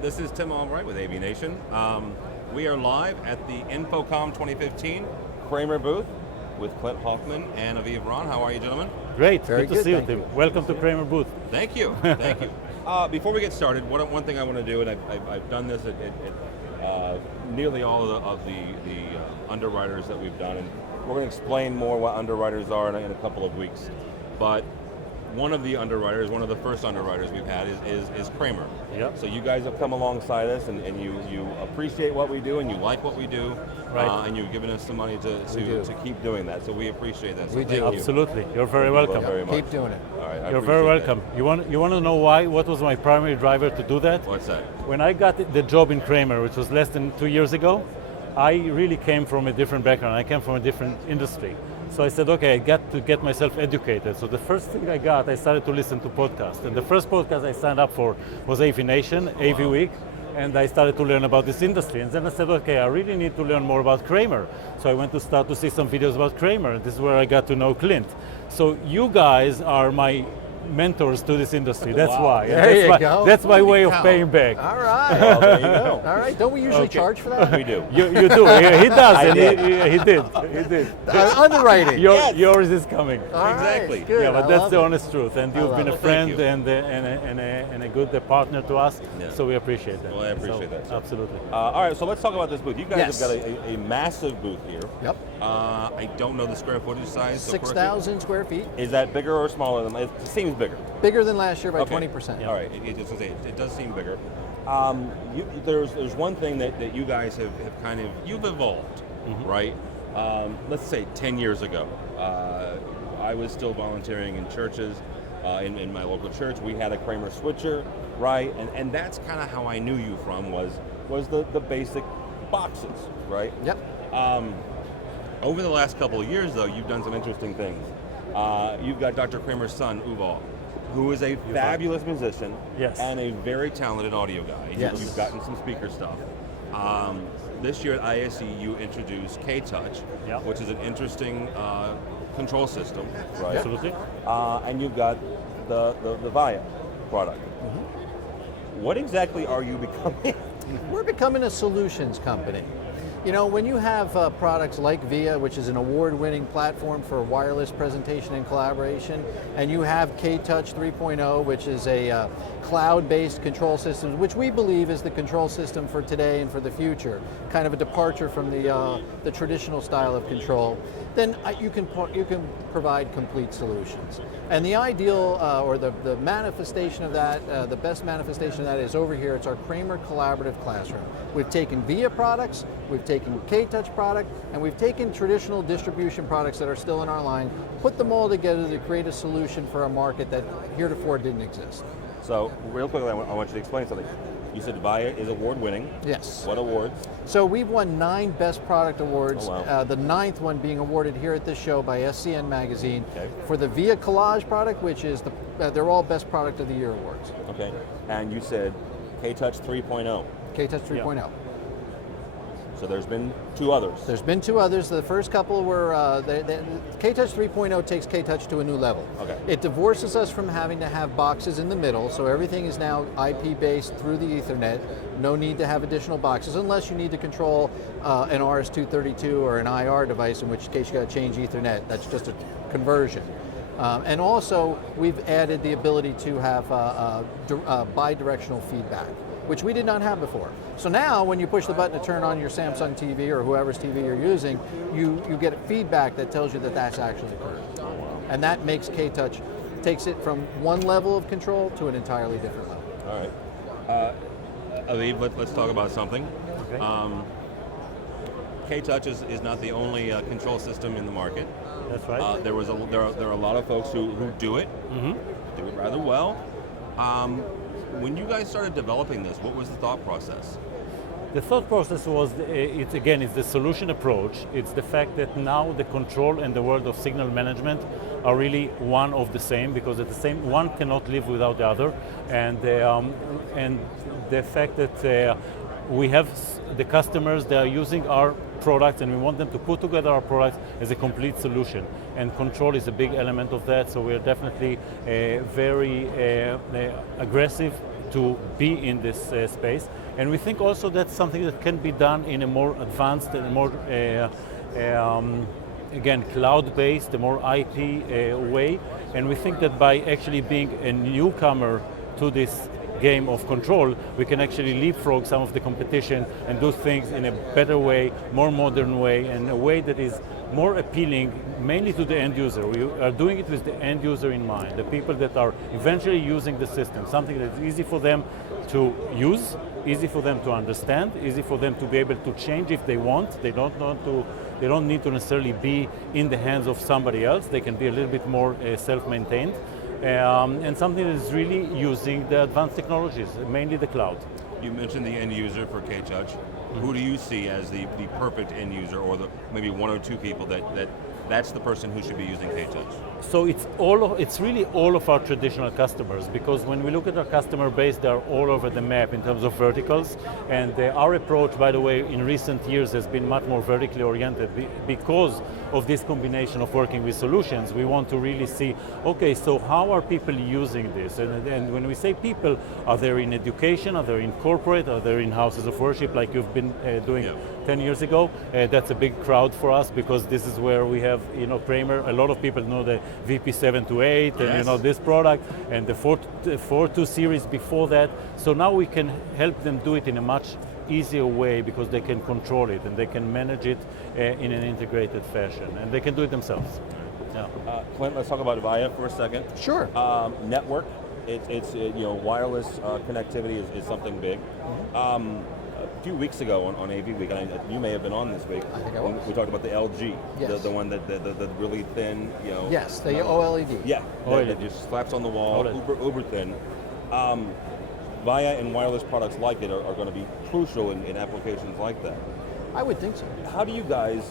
This is Tim Albright with AVNation. We are live at the InfoComm 2015 Kramer Booth with Clint, Hoffman, and Aviv. How are you, gentlemen? Great, Very good to see you, thank Tim. you. Welcome to Kramer Booth. Thank you, thank you. Before we get started, one thing I want to do, and I've done this at nearly all of the underwriters that we've done, and we're going to explain more what underwriters are in a couple of weeks. But one of the underwriters, one of the first underwriters we've had is Kramer. Yep. So you guys have come alongside us and you appreciate what we do and you like what we do. Right. And you've given us some money to keep doing that. So we appreciate that. So We thank do. you. Absolutely, you're very Thank you welcome. very much. Keep doing it. All right, I You're very appreciate welcome. You want to know why? What was my primary driver to do that? that. What's that? When I got the job in Kramer, which was less than 2 years ago, I really came from a different background. I came from a different industry. So I said, okay, I got to get myself educated. So the first thing I started to listen to podcasts. And the first podcast I signed up for was AVNation, AV Week. And I started to learn about this industry. And then I said, okay, I really need to learn more about Kramer. So I went to start to see some videos about Kramer. And this is where I got to know Clint. So you guys are my mentors to this industry. That's Wow. why. There you go. That's my way of Wow. paying back. All right. Well, there you go. All right. Don't we usually Okay. charge for that? We do. You do. He does. I and did. He did. He did. Underwriting. Yours is coming. All right, Exactly. good. Yeah, but I that's love the it. honest truth, and you've love been it. a Well, friend thank you. and a good partner to us, Yeah. so we appreciate that. Well, I appreciate So, that, sir. Absolutely. All right, so let's talk about this booth. You guys Yes. have got a massive booth here. Yep. I don't know the square footage size. so correct me. 6,000 square feet. Is that bigger or smaller than? It seems bigger. Bigger than last year by Okay. 20%. All right, it does seem bigger. There's one thing that you guys have kind of, you've evolved, right? Let's say 10 years ago, I was still volunteering in churches, in my local church. We had a Kramer switcher, right? And that's kind of how I knew you from was the basic boxes, right? Yep. Over the last couple of years, though, you've done some interesting things. You've got Dr. Kramer's son, Uval, who is a fabulous musician Yes. and a very talented audio guy. Yes. You've gotten some speaker stuff. This year at ISE, you introduced K-Touch, Yeah. which is an interesting control system, right? Absolutely. And you've got the VIA product. What exactly are you becoming? We're becoming a solutions company. You know, when you have products like VIA, which is an award-winning platform for wireless presentation and collaboration, and you have K-Touch 3.0, which is a cloud-based control system, which we believe is the control system for today and for the future, kind of a departure from the traditional style of control, then you can provide complete solutions. And the ideal, or the manifestation of that, the best manifestation of that is over here. It's our Kramer Collaborative Classroom. We've taken VIA products, we've taken K-Touch product, and we've taken traditional distribution products that are still in our line, put them all together to create a solution for a market that heretofore didn't exist. So, real quickly, I want you to explain something. You said VIA is award-winning. Yes. What awards? So we've won 9 Best Product Awards, Oh, wow. the 9th one being awarded here at this show by SCN Magazine Okay. for the VIA Collage product, which is they're all Best Product of the Year awards. Okay. And you said K-Touch 3.0. K-Touch 3.0. So there's been 2 others. There's been 2 others. The first couple were, K-Touch 3.0 takes K-Touch to a new level. Okay. It divorces us from having to have boxes in the middle, so everything is now IP-based through the Ethernet. No need to have additional boxes unless you need to control an RS-232 or an IR device, in which case you got to change Ethernet. That's just a conversion. And also, we've added the ability to have bi-directional feedback, which we did not have before. So now, when you push the button to turn on your Samsung TV or whoever's TV you're using, you get feedback that tells you that that's actually occurred. And that makes K-Touch, takes it from one level of control to an entirely different level. All right. Aviv, let's talk about something. Okay. K-Touch is not the only control system in the market. That's right. There are a lot of folks who do it, do it rather well. When you guys started developing this, what was the thought process? The thought process was, it's the solution approach. It's the fact that now the control and the world of signal management are really one of the same, because at the same, one cannot live without the other. And the fact that we have the customers that are using our products, and we want them to put together our products as a complete solution. And control is a big element of that, so we're definitely very aggressive to be in this space. And we think also that's something that can be done in a more advanced and more, again, cloud-based, a more IP way. And we think that by actually being a newcomer to this game of control, we can actually leapfrog some of the competition and do things in a better way, more modern way, and a way that is more appealing mainly to the end user. We are doing it with the end user in mind, the people that are eventually using the system, something that's easy for them to use, easy for them to understand, easy for them to be able to change if they want. They don't need to necessarily be in the hands of somebody else. They can be a little bit more self-maintained. And something that is really using the advanced technologies, mainly the cloud. You mentioned the end user for K-Touch. Who do you see as the perfect end user, or maybe one or two people that's the person who should be using K-Touch? So it's really all of our traditional customers, because when we look at our customer base, they're all over the map in terms of verticals, and our approach, by the way, in recent years has been much more vertically oriented because of this combination of working with solutions. We want to really see, okay, so how are people using this? And when we say people, are they in education, are they in corporate, are they in houses of worship like you've been doing 10 years ago? That's a big crowd for us, because this is where we have, Kramer. A lot of people know the VP728 and this product, and the 4.2 series before that. So now we can help them do it in a much easier way, because they can control it and they can manage it in an integrated fashion, and they can do it themselves. Yeah. Clint, let's talk about VIA for a second. Sure. Network. It's wireless connectivity is something big. Mm-hmm. A few weeks ago on AV Week, and you may have been on this week. I think I was. We talked about the LG, yes. the one that the really thin, Yes, the OLED. Yeah, that just slaps on the wall, uber thin. VIA and wireless products like it are going to be crucial in applications like that. I would think so. How do you guys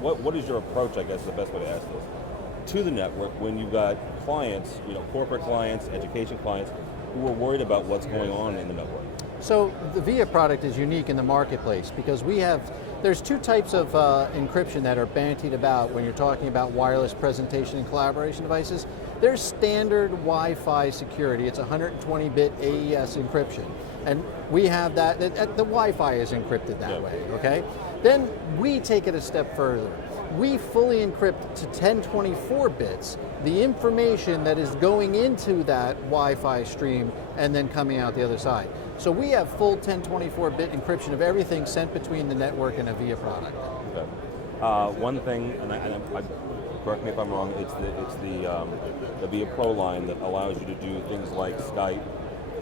what is your approach, I guess is the best way to ask this, to the network when you've got clients, corporate clients, education clients, who are worried about what's going on in the network? So the VIA product is unique in the marketplace because there's two types of encryption that are bandied about when you're talking about wireless presentation and collaboration devices. There's standard Wi-Fi security. It's 120-bit AES encryption. And we have that, the Wi-Fi is encrypted that way, okay? Then we take it a step further. We fully encrypt to 1024 bits the information that is going into that Wi-Fi stream and then coming out the other side. So we have full 1024-bit encryption of everything sent between the network and a VIA product. Okay. One thing, and I correct me if I'm wrong, it's the VIA Pro line that allows you to do things like Skype.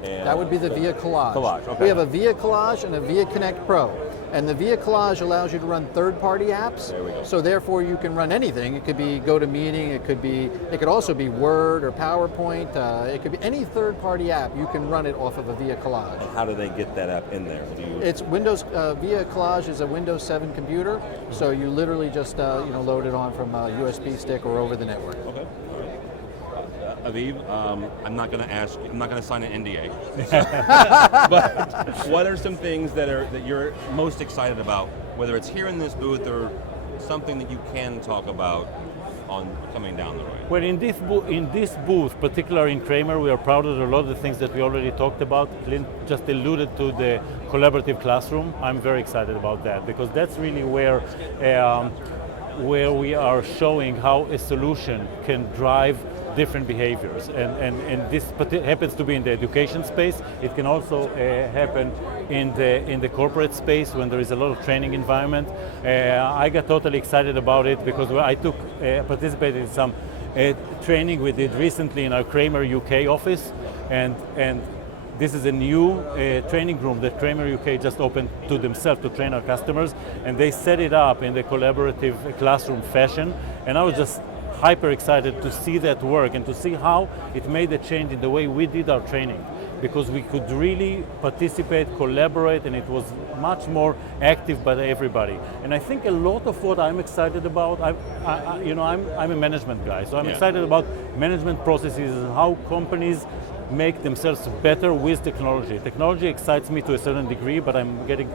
And that would be the VIA Collage. Okay. We have a VIA Collage and a VIA Connect Pro. And the VIA Collage allows you to run third-party apps. There we go. So therefore you can run anything. It could be GoToMeeting, it could also be Word or PowerPoint. It could be any third-party app. You can run it off of a VIA Collage. And how do they get that app in there? It's Windows, VIA Collage is a Windows 7 computer. So you literally just load it on from a USB stick or over the network. Okay. Aviv, I'm not going to sign an NDA. But what are some things that you're most excited about, whether it's here in this booth or something that you can talk about on coming down the road? Well, in this booth, particularly in Kramer, we are proud of a lot of the things that we already talked about. Clint just alluded to the collaborative classroom. I'm very excited about that, because that's really where we are showing how a solution can drive different behaviors, and this happens to be in the education space. It can also happen in the corporate space when there is a lot of training environment. I got totally excited about it because I participated in some training we did recently in our Kramer UK office, and this is a new training room that Kramer UK just opened to themselves to train our customers, and they set it up in the collaborative classroom fashion, and I was just hyper excited to see that work and to see how it made a change in the way we did our training, because we could really participate, collaborate, and it was much more active by everybody. And I think a lot of what I'm excited about, I'm a management guy, so I'm excited about management processes and how companies make themselves better with technology. Technology excites me to a certain degree, but I'm getting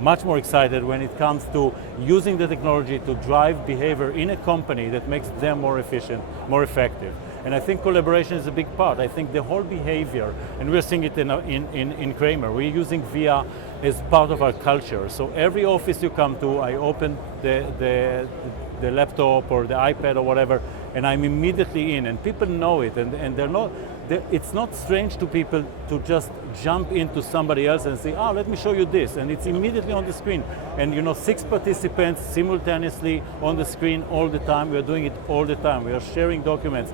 much more excited when it comes to using the technology to drive behavior in a company that makes them more efficient, more effective. And I think collaboration is a big part. I think the whole behavior, and we're seeing it in Kramer, we're using VIA as part of our culture. So every office you come to, I open the laptop or the iPad or whatever, and I'm immediately in, and people know it, and it's not strange to people to just jump into somebody else and say, oh, let me show you this, and it's immediately on the screen. And 6 participants simultaneously on the screen all the time. We are doing it all the time. We are sharing documents.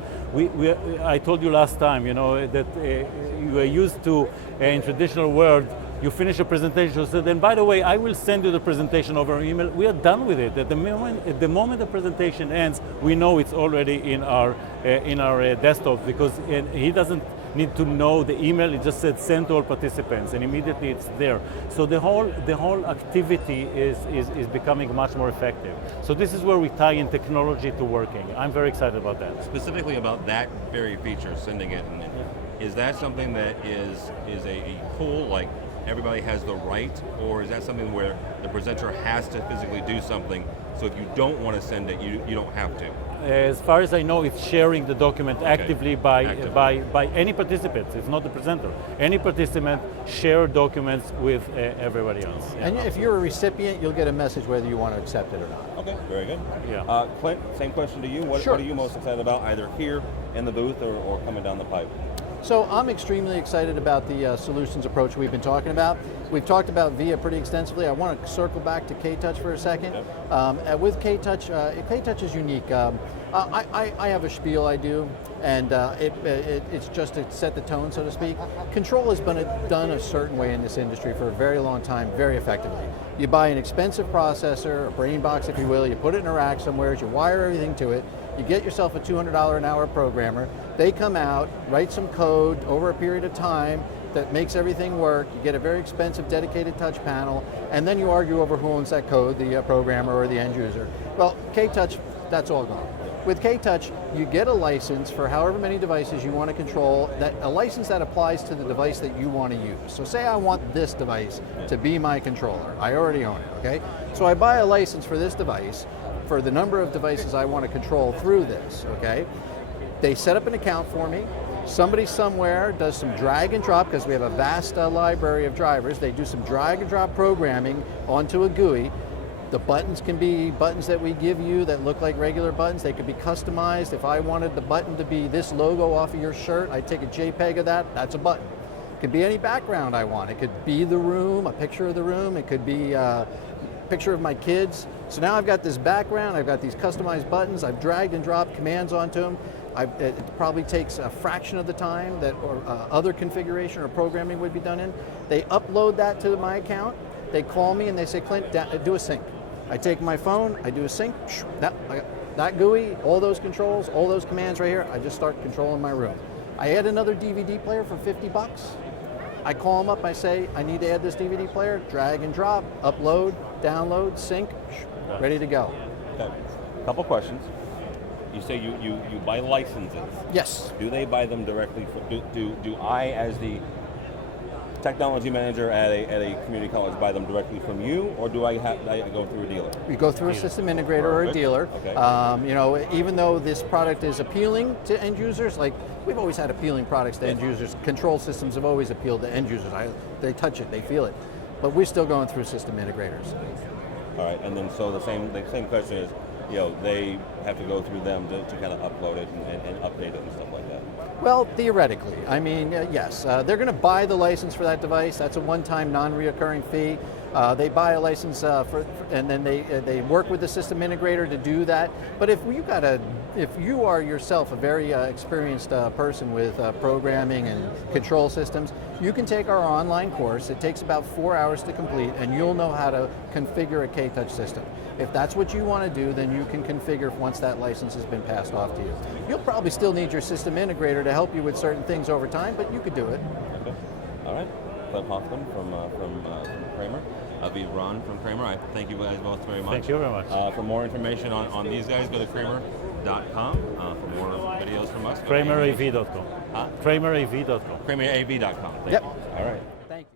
I told you last time, that you are used to, in traditional world, you finish a presentation, so then, by the way, I will send you the presentation over email. We are done with it. At the moment the presentation ends, we know it's already in our desktop, because he doesn't need to know the email. It just said send to all participants, and immediately it's there. So the whole activity is becoming much more effective. So this is where we tie in technology to working. I'm very excited about that. Specifically about that very feature, Syndicate, is that something that is a pull, like everybody has the right, or is that something where the presenter has to physically do something, so if you don't want to send it, you don't have to? As far as I know, it's sharing the document actively by any participants. It's not the presenter. Any participant share documents with everybody else. Yeah. And if you're a recipient, you'll get a message whether you want to accept it or not. Okay, very good. Yeah. Clint, same question to you. What are you most excited about, either here in the booth or coming down the pipe? So I'm extremely excited about the solutions approach we've been talking about. We've talked about VIA pretty extensively. I want to circle back to K-Touch for a second. Yep. With K-Touch, K-Touch is unique. I have a spiel I do, and it's just to set the tone, so to speak. Control has been done a certain way in this industry for a very long time, very effectively. You buy an expensive processor, a brain box if you will, you put it in a rack somewhere, you wire everything to it, you get yourself a $200 an hour programmer, they come out, write some code over a period of time that makes everything work, you get a very expensive dedicated touch panel, and then you argue over who owns that code, the programmer or the end user. Well, K-Touch, that's all gone. With K-Touch, you get a license for however many devices you want to control, a license that applies to the device that you want to use. So say I want this device to be my controller. I already own it, okay? So I buy a license for this device for the number of devices I want to control through this, okay? They set up an account for me. Somebody somewhere does some drag and drop, because we have a vast library of drivers. They do some drag and drop programming onto a GUI. The buttons can be buttons that we give you that look like regular buttons. They could be customized. If I wanted the button to be this logo off of your shirt, I'd take a JPEG of that, that's a button. It could be any background I want. It could be the room, a picture of the room. It could be a picture of my kids. So now I've got this background, I've got these customized buttons, I've dragged and dropped commands onto them. It probably takes a fraction of the time that other configuration or programming would be done in. They upload that to my account. They call me and they say, Clint, do a sync. I take my phone, I do a sync, that GUI, all those controls, all those commands right here, I just start controlling my room. I add another DVD player for 50 bucks. I call them up, I say, I need to add this DVD player, drag and drop, upload, download, sync, ready to go. Okay, couple questions. You say you buy licenses. Yes. Do they buy them directly? Do I, as the technology manager at a community college, buy them directly from you, or do I go through a dealer? We go through a system integrator or a dealer. Okay. Even though this product is appealing to end users, like we've always had appealing products to end users. Control systems have always appealed to end users. They touch it, they feel it, but we're still going through system integrators. All right, and then so the same question is, they have to go through them to kind of upload it and update it and stuff like that. Well, theoretically. I mean, yes. They're going to buy the license for that device. That's a one-time, non-reoccurring fee. They buy a license and then they work with the system integrator to do that. But if you are yourself a very experienced person with programming and control systems, you can take our online course. It takes about 4 hours to complete, and you'll know how to configure a K-Touch system. If that's what you want to do, then you can configure once that license has been passed off to you. You'll probably still need your system integrator to help you with certain things over time, but you could do it. Okay. All right. Clint Hoffman from Kramer. Aviv Ron from Kramer. I thank you guys both very much. Thank you very much. For more information on these guys, go to kramer.com. For more videos from us, KramerAV.com. Huh? KramerAV.com. KramerAV.com. Thank Yep. you. All right. Thank you.